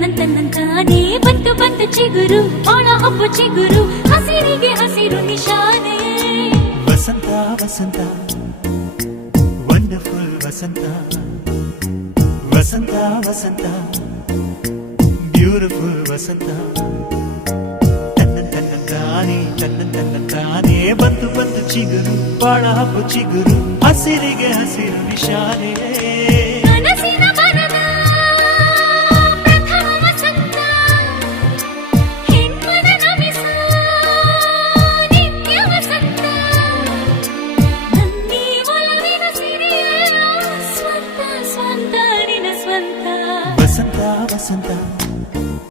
ತನ್ನಂತಾನೇ ಬಂತು ಬಂತು ಚಿಗುರು ಒಳ ಹಬ್ಬ ಚಿಗುರು ಹಸಿರಿಗೆ ಹಸಿರು ನಿಶಾನೆ ವಸಂತ ವಸಂತ ವಂಡರ್ಫುಲ್ ವಸಂತ ವಸಂತ ವಸಂತ ಬ್ಯೂಟಿಫುಲ್ ವಸಂತ ತನ್ನಂತಾನೇ ಬಂತು ಬಂತು ಚಿಗುರು ಬಾಳ ಹಬ್ಬ ಚಿಗುರು ಹಸಿರಿಗೆ ಹಸಿರು ನಿಶಾನೆ